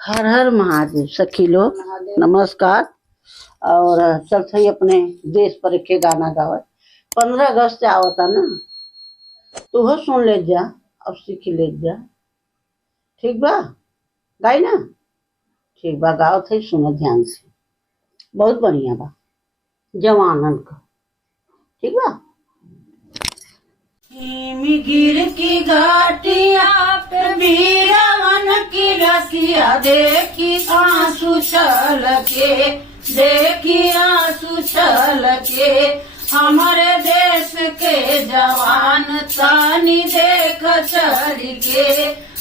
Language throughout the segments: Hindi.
हर हर महादेव सखी लोग नमस्कार। और चलते ही अपने देश पर के गाना गावे 15 अगस्त आवता ना, तू हो सुन ले जा और सीख ले जा। ठीक बा, गाई ना? ठीक बा, गाओ थे, सुनो ध्यान से, बहुत बढ़िया बा जवानन का। ठीक बा। गिर की घाटिया पे वीरवन की रसिया देखी आंसू छलके, देखी आंसू छलके। हमारे देश के जवान तानी देख चढ़ के,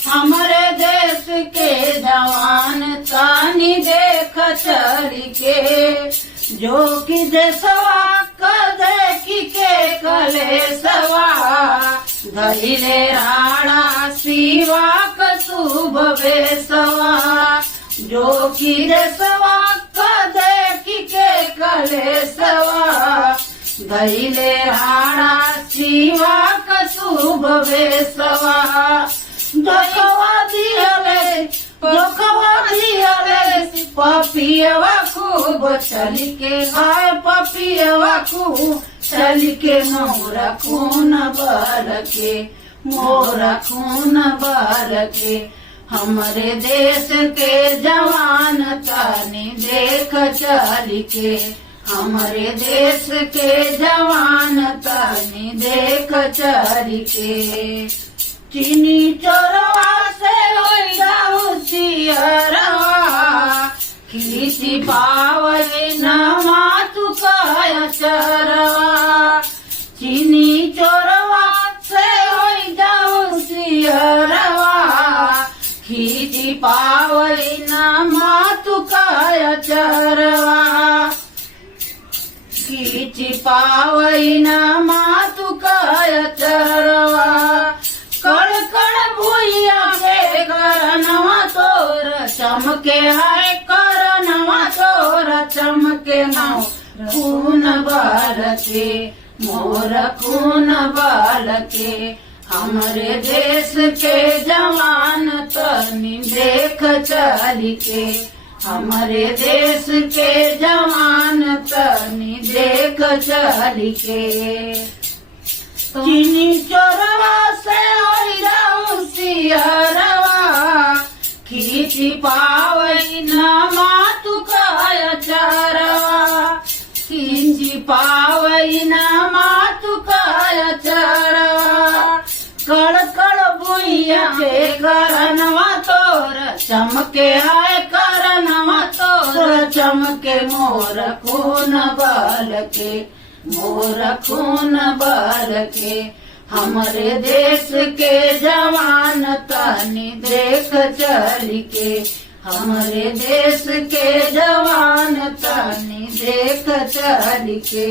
हमारे देश के जवान तानी देख चढ़ के। जो कि देशवा क देखी के कलेशवा, धैले राणा शिवा क शुभ बेसवा। जो कि देशवा क देखी के कलेशवा, धैले राणा शिवा क शुभ बेसवा। धोखवा दिहले पपियवा खूब चली के, हाय पपियवा खूब चली के। मोरा खून बल के, मोरा खून बल के। हमारे देश के जवान तानी देख चली के, हमारे देश के जवान तानी देख चली के। चीनी चोरवा से होशियरवा, खीसी पावे नमा तू काया चरवा। चीनी चोरवा से होशियरवा, खीसी पावे नमा तू काया चरवा। खींची पावे नमा तू काया चरवा। कड़ कड़ भूया के करनवा तोर चमके, हाय करनवा तोर चमके। मोर खून बाल के, मोर खून बाल के। हमारे देश के जवान तनी देख चली के, हमारे देश के जवान तनी देख चली के। चीनी चोरवा से होशियरवा, खींची पावई नमा तू काया चरवा। खींची पावई नमा तू काया चरवा। कड़ कड़ बुइया के करनवा तोर चमके, हाय करनवा तोर चमके। मोर खून बल के, मोर खून बल के। हमारे देश के जवान तानी देख चली के, हमारे देश के जवान तानी देख चली के।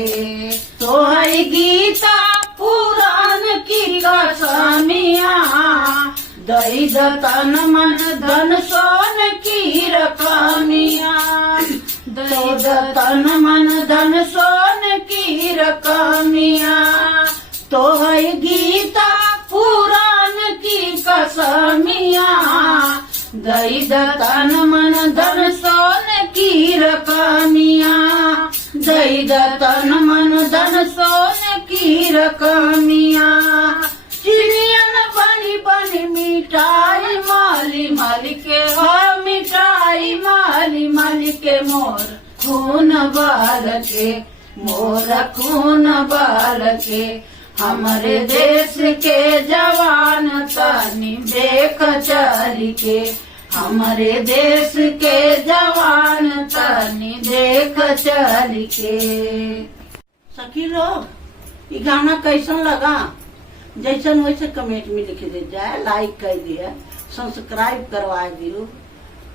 तो है गीता पुराण की कसमिया, दई तन मन धन सोन की रकमिया। दई तन मन धन सोन की रकमिया। तो है गीता पुराण की कसमिया, दई तन मन धन सोन की रकमिया। दई तन मन धन सोन की रकमिया। चिड़ियन बनी बनी मिठाई माली माली के, हो मिठाई माली माली के। मोर खून बाल के, मोर खून बाल के। हमारे देश के जवान तानी देख चली के, हमारे देश के जवान तानी देख चली के। सखी लोग, ये गाना कैसन लगा? जैसन वैसे कमेंट में लिख दे जाए, लाइक कर दिया, सब्सक्राइब करवा दियो।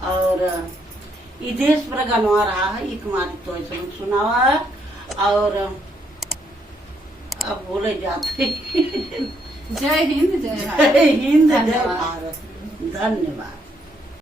और ये देश पर गनवा रहा है, एक मारी तो ऐसा सुनावा। और अब बोले जाते जय हिंद, जय हिंद, जय भारत। धन्यवाद।